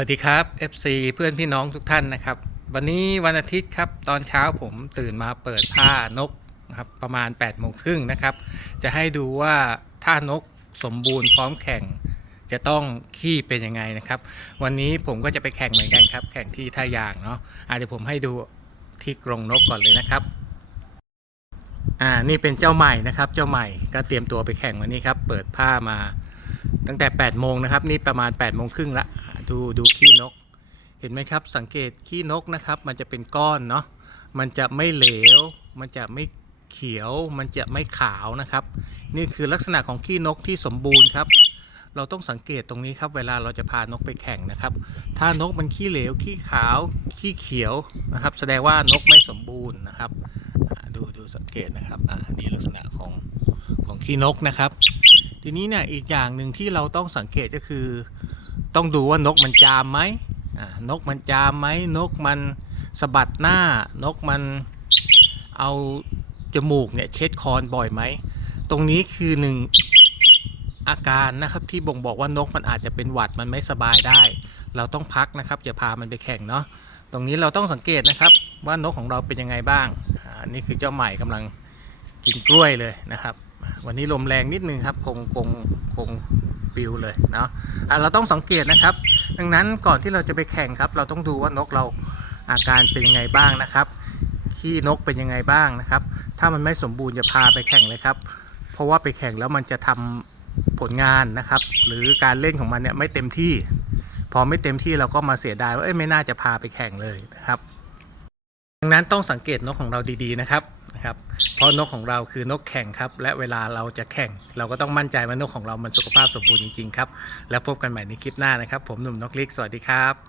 สวัสดีครับ FC เพื่อนพี่น้องทุกท่านนะครับ วันนี้วันอาทิตย์ครับ ตอนเช้าผมตื่นมาเปิดผ้านกนะครับประมาณ8ปดโมงครึ่งนะครับ จะให้ดูว่าถ้านกสมบูรณ์พร้อมแข่งจะต้องขี้เป็นยังไงนะครับ วันนี้ผมก็จะไปแข่งเหมือนกันครับ แข่งที่ท่ายางเนาะอาจจะผมให้ดูที่กรงนกก่อนเลยนะครับอ่านี่เป็นเจ้าใหม่นะครับ เจ้าใหม่ก็เตรียมตัวไปแข่งวันนี้ครับ เปิดผ้ามาตั้งแต่8โมงนะครับ นี่ประมาณ8โมงครึ่งละ ดูดูขี้นก เห็นไหมครับ สังเกตขี้นกนะครับ มันจะเป็นก้อนเนาะ มันจะไม่เหลว มันจะไม่เขียว มันจะไม่ขาวนะครับ นี่คือลักษณะของขี้นกที่สมบูรณ์ครับ เราต้องสังเกตตรงนี้ครับ เวลาเราจะพานกไปแข่งนะครับ ถ้านกมันขี้เหลว ขี้ขาว ขี้เขียวนะครับ แสดงว่านกไม่สมบูรณ์นะครับ ดูดูสังเกตนะครับ อ่า นี่ลักษณะของของขี้นกนะครับ ทีนี้เนี่ยอีกอย่างหนึ่งที่เราต้องสังเกตก็คือ ต้องดูว่านกมันจามไหมนกมันจามไหมนกมันสะบัดหน้านกมันเอาจมูกเนี่ยเช็ดคอนบ่อยไหม ตรงนี้คือหนึ่งอาการนะครับที่บ่งบอกว่านกมันอาจจะเป็นหวัดมันไม่สบายได้ เราต้องพักนะครับอย่าพามันไปแข่งเนาะตรงนี้เราต้องสังเกตนะครับว่านกของเราเป็นยังไงบ้างอ่านี่คือเจ้าใหม่กำลังกินกล้วยเลยนะครับ วันนี้ลมแรงนิดนึงครับคงคงคง ปิวเลยเนาะะเราต้องสังเกตนะครับ ดังนั้นก่อนที่เราจะไปแข่งครับ เราต้องดูว่านกเราอาการเป็นยังไงบ้างนะครับขี้นกเป็นยังไงบ้างนะครับ ถ้ามันไม่สมบูรณ์จะพาไปแข่งเลยครับ เพราะว่าไปแข่งแล้วมันจะทำผลงานนะครับ หรือการเล่นของมันเนี่ยไม่เต็มที่ พอไม่เต็มที่เราก็มาเสียดายว่าเอ้ยไม่น่าจะพาไปแข่งเลยนะครับ ดังนั้นต้องสังเกตนกของเราดีๆนะครับนะครับ เพราะนกของเราคือนกแข่งครับ และเวลาเราจะแข่ง เราก็ต้องมั่นใจว่านกของเรามันสุขภาพสมบูรณ์จริงๆครับ แล้วพบกันใหม่ในคลิปหน้านะครับ ผมหนุ่มนกลิกสวัสดีครับ